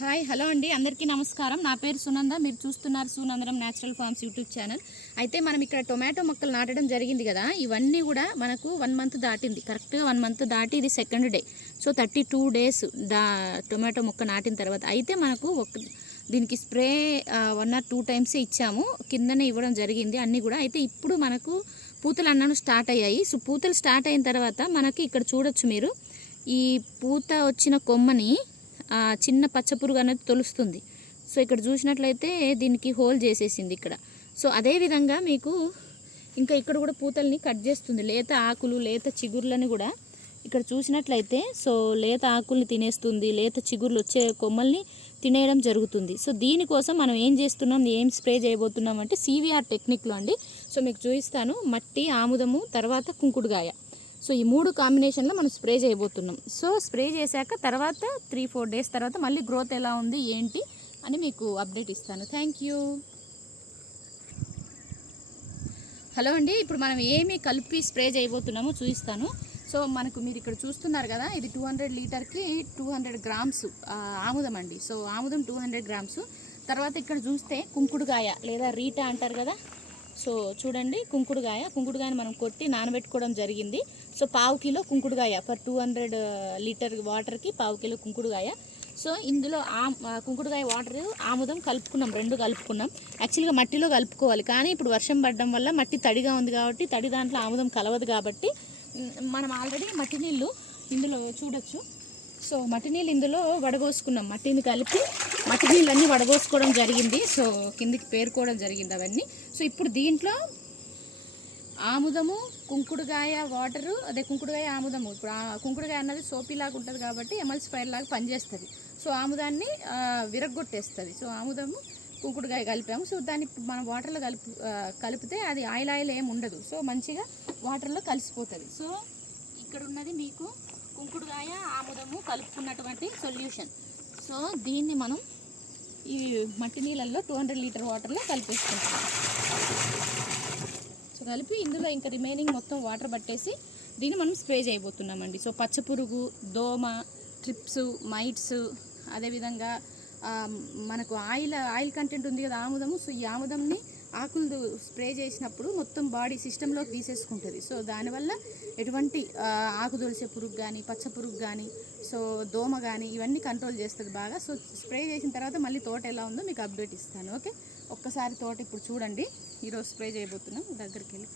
Hi hello అండి. అందరికీ నమస్కారం. నా పేరు సునంద. మీరు చూస్తున్నారు Sunandaram natural farms YouTube channel అయితే మనం ఇక్కడ టొమాటో మొక్కలు నాటడం జరిగింది కదా. ఇవన్నీ కూడా మనకు వన్ మంత్ దాటింది. కరెక్ట్గా వన్ మంత్ దాటి ఇది second day so thirty two days దా టొమాటో మొక్క నాటిన తర్వాత అయితే మనకు ఒక దీనికి spray one or two times ఇచ్చాము. కిందనే ఇవ్వడం జరిగింది. అన్నీ కూడా అయితే ఇప్పుడు మనకు పూతలు అన్నాను స్టార్ట్ అయ్యాయి. సో పూతలు స్టార్ట్ అయిన తర్వాత మనకి ఇక్కడ చూడొచ్చు మీరు. ఈ పూత వచ్చిన కొమ్మని ఆ చిన్న పచ్చపురుగు అనేది తొలుస్తుంది. సో ఇక్కడ చూసినట్లయితే దీనికి హోల్ చేసేసింది ఇక్కడ. సో అదే విధంగా మీకు ఇంకా ఇక్కడ కూడా పూతల్ని కట్ చేస్తుంది. లేత ఆకులు లేత చిగుర్లని కూడా ఇక్కడ చూసినట్లయితే సో లేత ఆకుల్ని తినేస్తుంది లేత చిగుర్లు వచ్చే కొమ్మల్ని తినేయడం జరుగుతుంది. సో దీనికోసం మనం ఏం చేస్తున్నాం ఏం స్ప్రే చేయబోతున్నాం అంటే సివిఆర్ టెక్నిక్లో అండి. సో మీకు చూపిస్తాను. మట్టి ఆముదము తర్వాత కుంకుడుగాయ. సో ఈ మూడు కాంబినేషన్లో మనం స్ప్రే చేయబోతున్నాం. సో స్ప్రే చేశాక తర్వాత త్రీ ఫోర్ డేస్ తర్వాత మళ్ళీ గ్రోత్ ఎలా ఉంది ఏంటి అని మీకు అప్డేట్ ఇస్తాను. Thank you. హలో అండి ఇప్పుడు మనం ఏమి కలిపి స్ప్రే చేయబోతున్నామో చూపిస్తాను. సో మనకు మీరు ఇక్కడ చూస్తున్నారు కదా ఇది టూ హండ్రెడ్ లీటర్కి టూ హండ్రెడ్ గ్రామ్స్ ఆముదం అండి. సో ఆముదం టూ హండ్రెడ్ గ్రామ్స్. తర్వాత ఇక్కడ చూస్తే కుంకుడుగాయ లేదా రీటా అంటారు కదా సో చూడండి కుంకుడుగాయ. కుంకుడుగాయని మనం కొట్టి నానబెట్టుకోవడం జరిగింది. సో పావు కిలో కుంకుడుగాయ పర్ టూ హండ్రెడ్ లీటర్ వాటర్కి పావు కిలో కుంకుడుగాయ. సో ఇందులో ఆ కుంకుడుగాయ వాటర్ ఆముదం కలుపుకున్నాం రెండు కలుపుకున్నాం. యాక్చువల్గా మట్టిలో కలుపుకోవాలి కానీ ఇప్పుడు వర్షం పడడం వల్ల మట్టి తడిగా ఉంది కాబట్టి తడి దాంట్లో ఆముదం కలవదు కాబట్టి మనం ఆల్రెడీ మట్టి నీళ్ళు ఇందులో చూడొచ్చు. సో మట్టి నీళ్ళు ఇందులో వడగోసుకున్నాం. మట్టిని కలిపి మట్టి నీళ్ళన్నీ వడగోసుకోవడం జరిగింది. సో కిందికి పేరుకోవడం జరిగింది అవన్నీ. సో ఇప్పుడు దీంట్లో ఆముదము కుంకుడుగాయ వాటరు అదే కుంకుడుగాయ ఆముదము. ఇప్పుడు ఆ కుంకుడుగాయ అన్నది సోపీలాగా ఉంటుంది కాబట్టి ఎమల్స్ ఫైర్ లాగా పనిచేస్తుంది. సో ఆముదాన్ని విరగ్గొట్టేస్తుంది. సో ఆముదము కుంకుడుగాయ కలిపాము. సో దాన్ని మనం వాటర్లో కలిపి కలిపితే అది ఆయిల్ ఆయిల్ ఏమి ఉండదు. సో మంచిగా వాటర్లో కలిసిపోతుంది. సో ఇక్కడ ఉన్నది మీకు కుంకుడుగాయ ఆముదము కలుపుకున్నటువంటి సొల్యూషన్. సో దీన్ని మనం ఈ మట్టి నీళ్ళల్లో టూ హండ్రెడ్ లీటర్ వాటర్లో కలిపేసుకుంటాం సో కలిపి ఇందులో ఇంకా రిమైనింగ్ మొత్తం వాటర్ పట్టేసి దీన్ని మనం స్ప్రే చేయబోతున్నామండి. సో పచ్చపురుగు దోమ ట్రిప్స్ మైట్స్ అదేవిధంగా మనకు ఆయిల్ ఆయిల్ కంటెంట్ ఉంది కదా ఆముదము. సో ఈ ఆముదంని ఆకులు స్ప్రే చేసినప్పుడు మొత్తం బాడీ సిస్టంలోకి తీసేసుకుంటుంది. సో దానివల్ల ఎటువంటి ఆకు దొలిసే పురుగు కానీ పచ్చ పురుగు కానీ సో దోమ కానీ ఇవన్నీ కంట్రోల్ చేస్తుంది బాగా. సో స్ప్రే చేసిన తర్వాత మళ్ళీ తోట ఎలా ఉందో మీకు అప్డేట్ ఇస్తాను. ఓకే? ఒక్కసారి తోట ఇప్పుడు చూడండి. ఈరోజు స్ప్రే చేయబోతున్నాం. దగ్గరికి వెళ్ళి